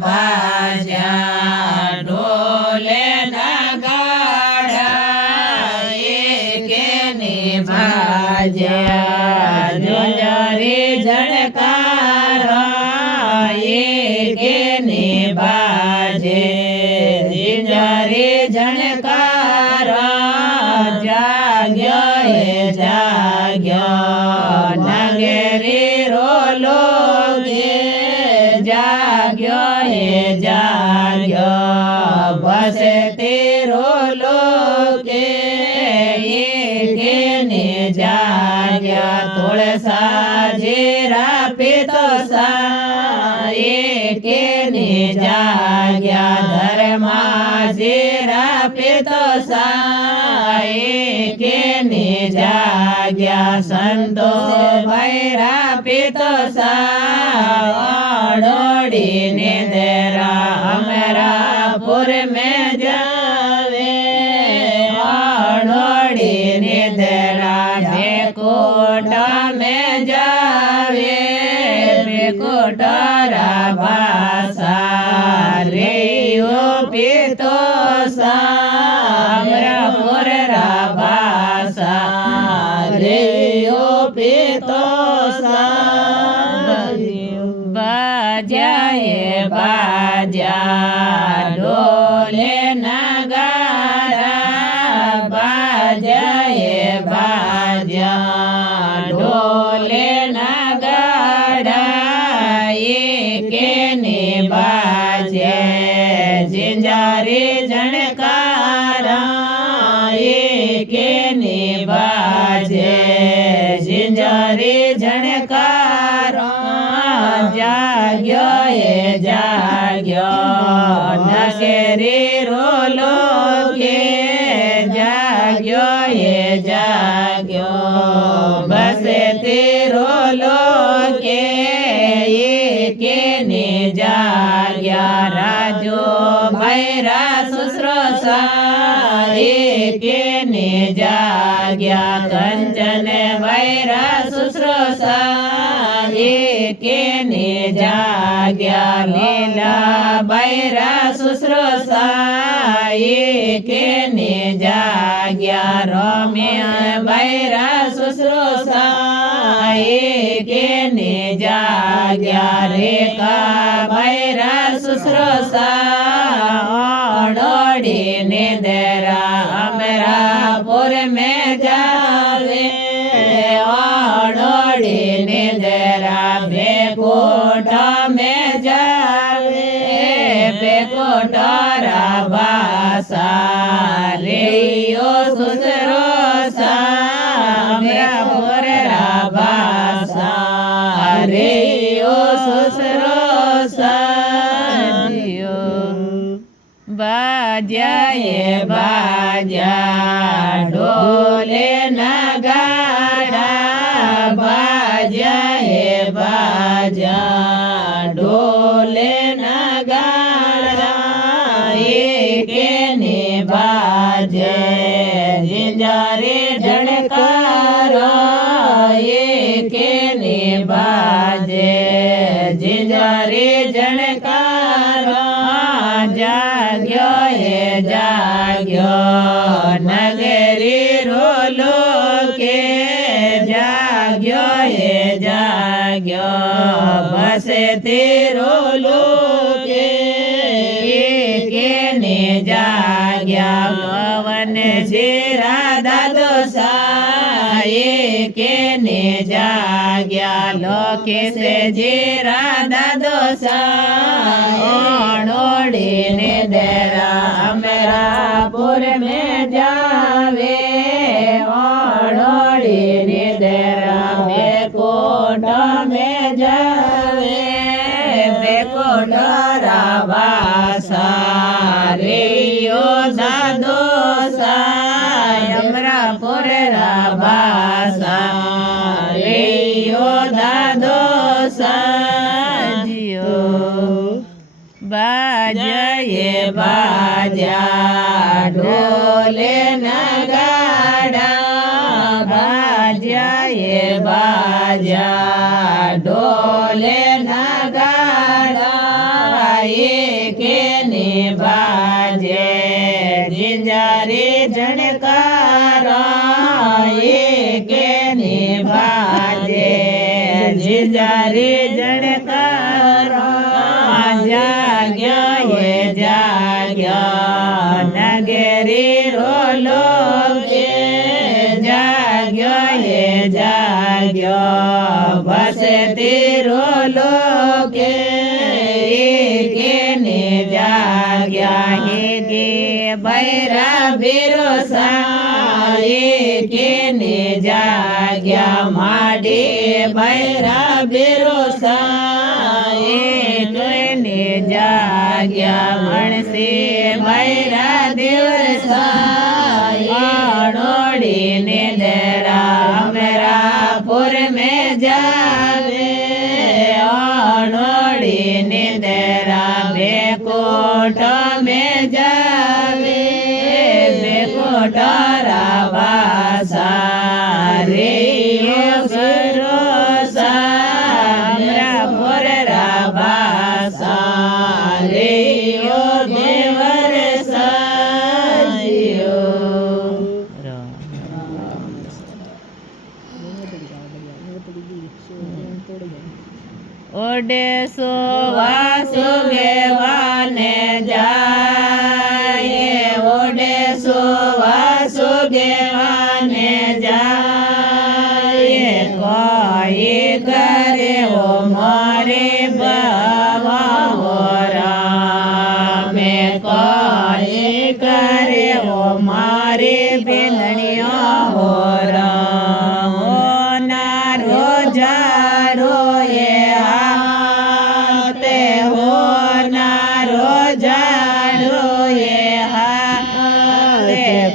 बाजा ढोले नगाड़ा एकेने बाजा झुंझारे झणकार एकेने बाजे झुंझारे झणकार जाग्यो हे जाग्यो नगरी रोलो जाग्यो हे जाग्यो बसे तेरो लोके एकेने जाग्या तुळसा जेरा पितो सा एकेने जाग्या धर्मा जेरा पितो सा एकेने जाग्या संतो भैरा पितो सा ओढ़ी तेरा हमारा पुर में जावे ओढ़ी तेरा बेकोटा में जावे बेकोटारा भाषा रे ओ पितो सा हमारा पुर रा भाषा रे ओ पितो सा बाजाए बाजा ढोले नगाड़ा बाजाए बाजा ढोले नगाड़ा एकेने बाजे झुंझारे झणकारा एकेने बाजे झुंझारे झणकारा जाग्यो हे जाग्यो नगरी रोलो के जाग्यो हे जाग्यो बसे तेरो लोके एकेने जाग्या राजो भैरा शुश्रूषा एकेने जाग्या कंचन भैरा शुश्रूषा एकेने जाग्या लीला भैरा शुश्रूषा एकेने जाग्या रोमिया भैरा शुश्रूषा एकेने जाग्या रेखा भैरा शुश्रूषा ओढ़ी तेरा हमारा पुर में जावे ओढ़ी तेरा बेकोटा में जावे बेकोटारा भाषा रे ओ शुश्रूषा हमारा पुर रा भाषा रे ओ शुश्रूषा बाजाए बाजा ढोले नगाड़ा बाजाए बाजा ढोले नगाड़ा एकेने बाजे झुंझारे झणकारा एकेने बाजे झुंझारे झणकारा जाग्यो हे जाग्यो नगरी रोलो के जाग्यो हे जाग्यो बसे तेरो लोके एकेने जाग्या पवन जेरा दादो सा एकेने जाग्या लोके से जेरा दादो सा ओढ़ी तेरा हमारा पुर में जावे ओढ़ी तेरा बेकोटा में जावे बेकोटारा भाषा रे ओ दादो सा हमारा पुर रा भाषा रे ओ दादो सा बाजाए बाजा ढोले नगाड़ा बाजाए बाजा ढोले नगाड़ा નિભાજે જીંજારી જણકાર કે નિભાજે જીંજારી જણકાર જાગ્યો હે જાગ્યો નગરી રોલો કે જાગ્યો હે જાગ્યો બસતી રોલો કે ને જાગ્યા હે ગે બૈરા બિરોસા કે ને જાગ્યા માડે બૈરા બિરોસા ને જાગ્યા મણસે બૈરા દિવસા અણોડી ને દરા મેરા પુર में जावे अणोड़ी ने दरा बेकोट में जावे बेकोट रावासा रे सरोसा पुर रावासा रे देवर साजियो ओडे सोवासु गेवाने जाए ओडे सोवासु गेवाने जाए कोई करे ओ मोरे बाबा होरा में कोई करे ओ मारे बिलनिया होरा ओ नारो जारो ये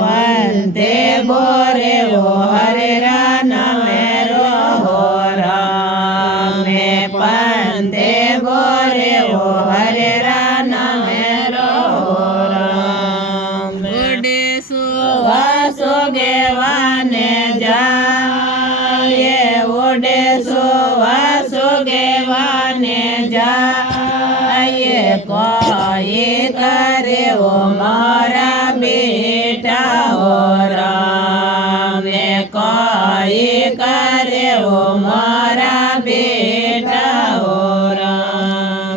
पंते बोरे वो हरे राना मेरो हो में पंते बोरे वो हरे राना मेरो हो बुढ़े सुवासो गेवाने जाए उड़े सुवासो गेवाने जाए कोई करे वो मारा बेटा हो में कोई करे वो मारा बेटा हो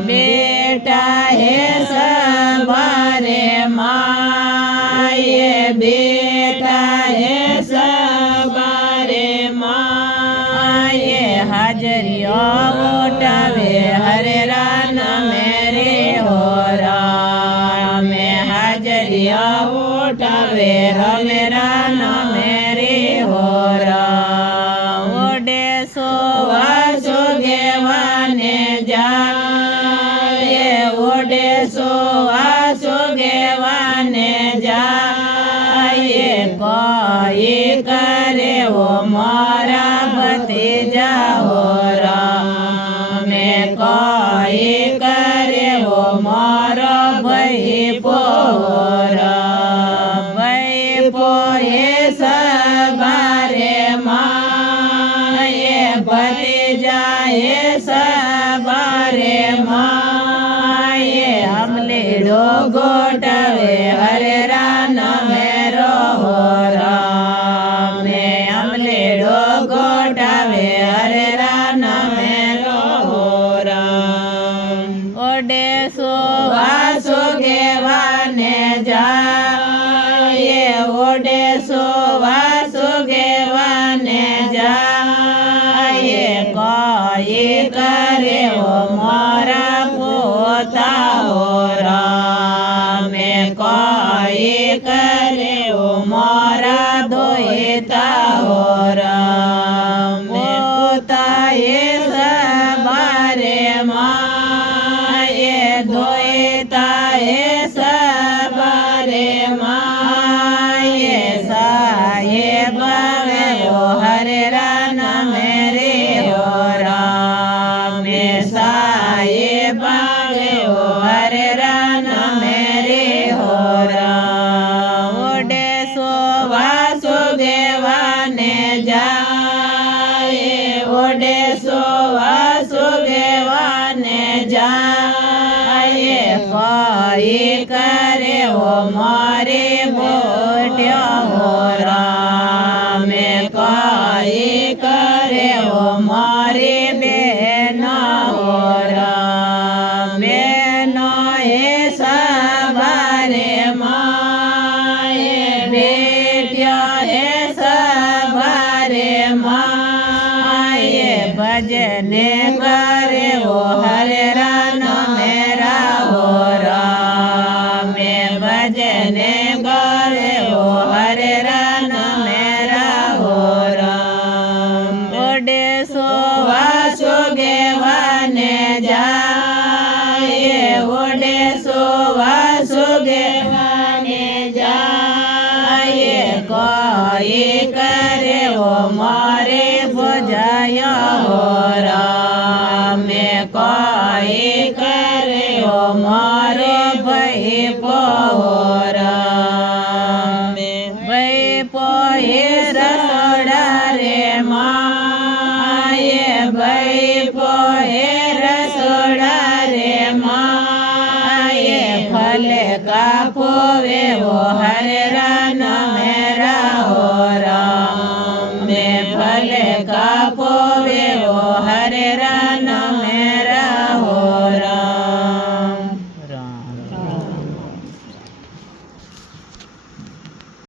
बेटा है सवारे माए बेटा है सवारे माए हाजरिया उठावे हरे राना मेरे हो में हाजरिया उठावे मेरा नाम मेरे हो ओडे सोवासो गेवाने जाए ओडे सोवासो गेवाने जाए कोई करे वो मारा भतीजा हो में कोई करे वो मारा भाई पोरा पोए सबारे माए भतीजा ये सबारे माए हमले डो गोटवे हरे राना मेरो हो में हमले डो गोटवे हरे राना मेरो हो ओडे सोवासो गेवाने जा ओडे सोवासो गेवाने जाए कोई करे वो मारा पोता हो में कोई करे वो मारा दोता हो पोता ये सबारे माए दोता ये सबारे माए साहेब वो हरे राना मेरे हो में साहेब वो हरे राना मेरे हो ओडे सोवासो गेवाने जाए ओडे सोवासो गेवाने जाए कई करे वो मारे बोट्या हो राम कई करे वो मारे बेना हो राम बेना हे सवारे माए बेटिया हे सवारे माए भजन करे वो हरे राम मेरा हो राम भजन करे वो हरे राम मेरा हो राम ओडे सोवा सोगे वाने जाए ओडे सोवा सोगे वाने जाए कोई करे वो मारे बुझाया हो राम कोई करे वो मारे भई पो राम भई पोहे रसोड़ा रे माए भई पोहे रसोड़ा रे माए फले का पोवे वो हरे